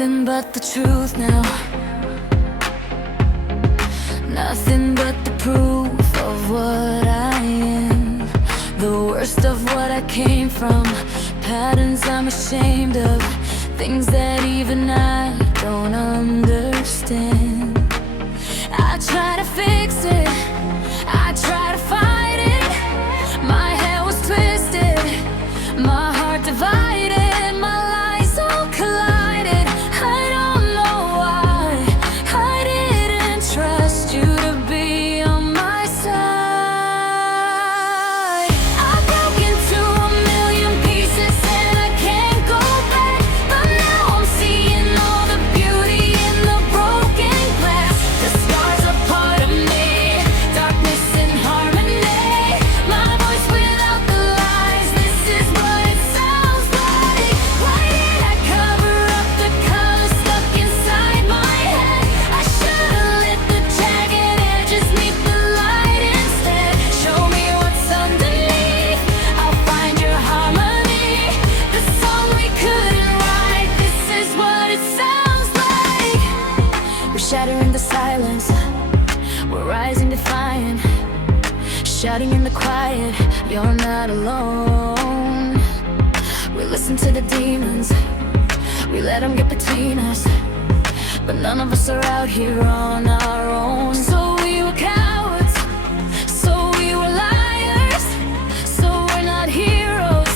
Nothing but the truth now. Nothing but the proof of what I am. The worst of what I came from. Patterns I'm ashamed of. Things that even I don't understand. I try to fix it, I try to fight it. My head was twisted, my heart divided, my lies all collided. I don't know why I didn't trust you to be on my side. I've broken to a million pieces and I can't go back, but now I'm seeing all the beauty in the broken glass. The scars are part of me, darkness and harmony. My voice without the lies, this is what it sounds like. Why did I cover up the colors stuck inside my head? I should've lit the jagged edges, meet the light instead. Show me what's underneath, I'll find your harmony. The song we couldn't write, this is what it sounds like. We're shattering the silence, we're rising defiant, shouting in the quiet, you're not alone. We listen to the demons, we let them get between us, but none of us are out here on our own. So we were cowards, so we were liars, so we're not heroes,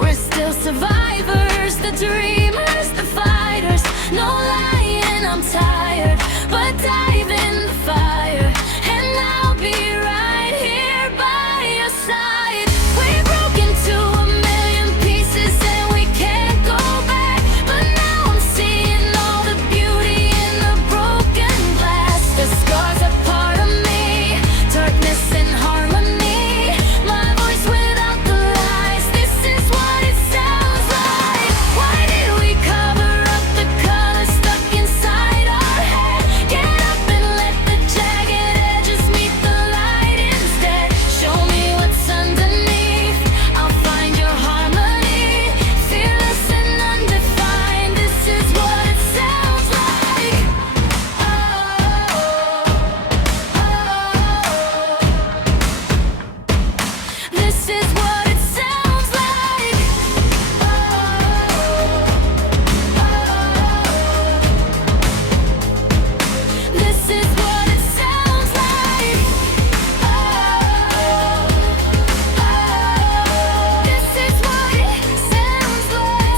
we're still survivors. The dreamers, the fighters, no lying, I'm tired, but dive in the fire and I'll be right here by your side. We're broken to a million pieces and we can't go back, but now I'm seeing all the beauty in the broken glass. The scars are part of me, darkness and harmony. My voice without the lies, this is what it sounds like. Why did we cover up the colors stuck inside our head? Get up and let the jagged edges meet the light instead. Show me what's underneath, I'll find your harmony. Fearless and undefined, this is what it sounds like. This is what it sounds like. This is what it sounds like. This is what it sounds like.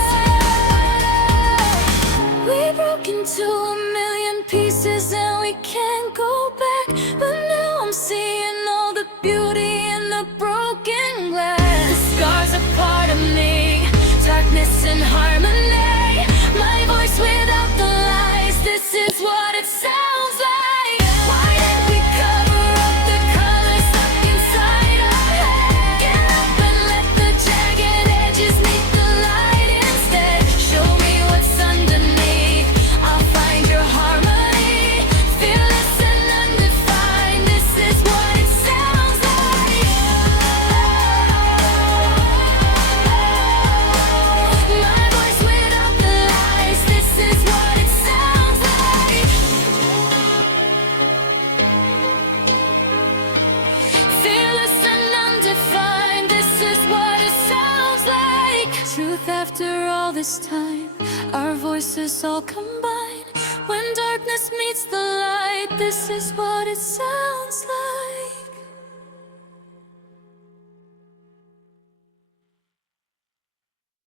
We broke into a million pieces and we can't go back, but now I'm seeing all the beauty in the broken glass. The scars are part of me, darkness and harmony. My voice without the lies, this is what it sounds like. Why did we cover up the colors stuck inside our head? Get up and let the jagged edges meet the light instead. Show me what's underneath, I'll find your harmony. Fearless and undefined, this is what it sounds like. My voice without the lies, this is what it sounds like. Fearless and undefined, this is what it sounds like. Truth after all this time, our voices all combine. When darkness meets the light, this is what it sounds like.